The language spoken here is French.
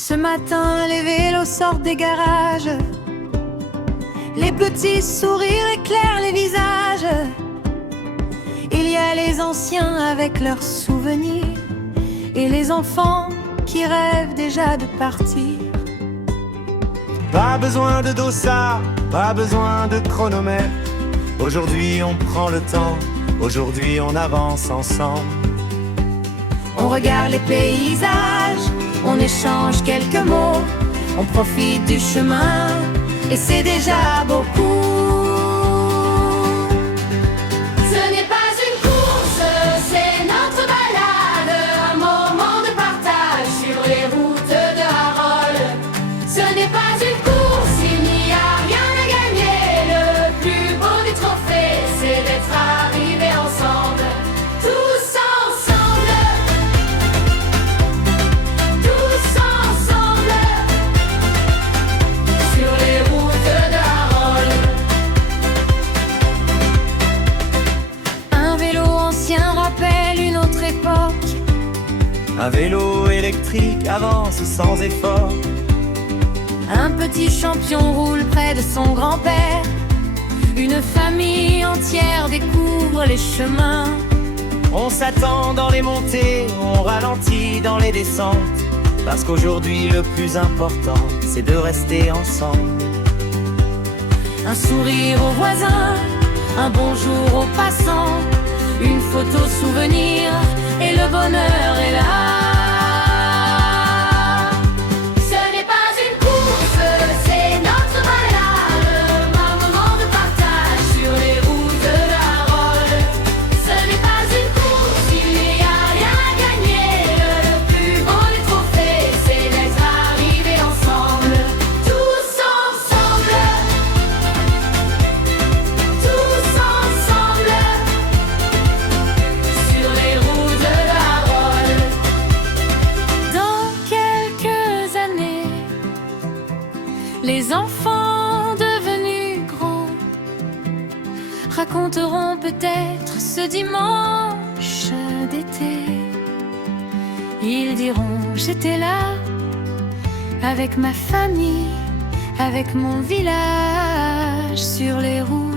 Ce matin, les vélos sortent des garages. Les petits sourires éclairent les visages. Il y a les anciens avec leurs souvenirs et les enfants qui rêvent déjà de partir. Pas besoin de dossard, pas besoin de chronomètre. Aujourd'hui on prend le temps, aujourd'hui on avance ensemble. On regarde les paysages, on échange quelques mots, on profite du chemin et c'est déjà beaucoup. Ce n'est pas une course, c'est notre balade, un moment de partage sur les routes de Harol. Ce n'est pas une course, il n'y a rien à gagner. Le plus beau des trophées, c'est d'être arrivés ensemble. Tous ensemble, tous ensemble, sur les routes de Harol. Un vélo ancien rappelle une autre époque. Un vélo électrique avance sans effort. Un petit champion roule près de son grand-père. Une famille entière découvre les chemins. On s'attend dans les montées, on ralentit dans les descentes. Parce qu'aujourd'hui le plus important, c'est de rester ensemble. Un sourire aux voisins, un bonjour aux passants, une photo souvenir et le bonheur est là. Ce n'est pas une course, c'est notre balade, un moment de partage sur les routes de Harol. Ce n'est pas une course, il n'y a rien à gagner. Le plus beau des trophées, c'est d'être arrivés ensemble. Tous ensemble, tous ensemble, sur les routes de Harol. Dans quelques années, les enfants devenus grands raconteront peut-être ce dimanche d'été. Ils diront j'étais là avec ma famille, avec mon village sur les routes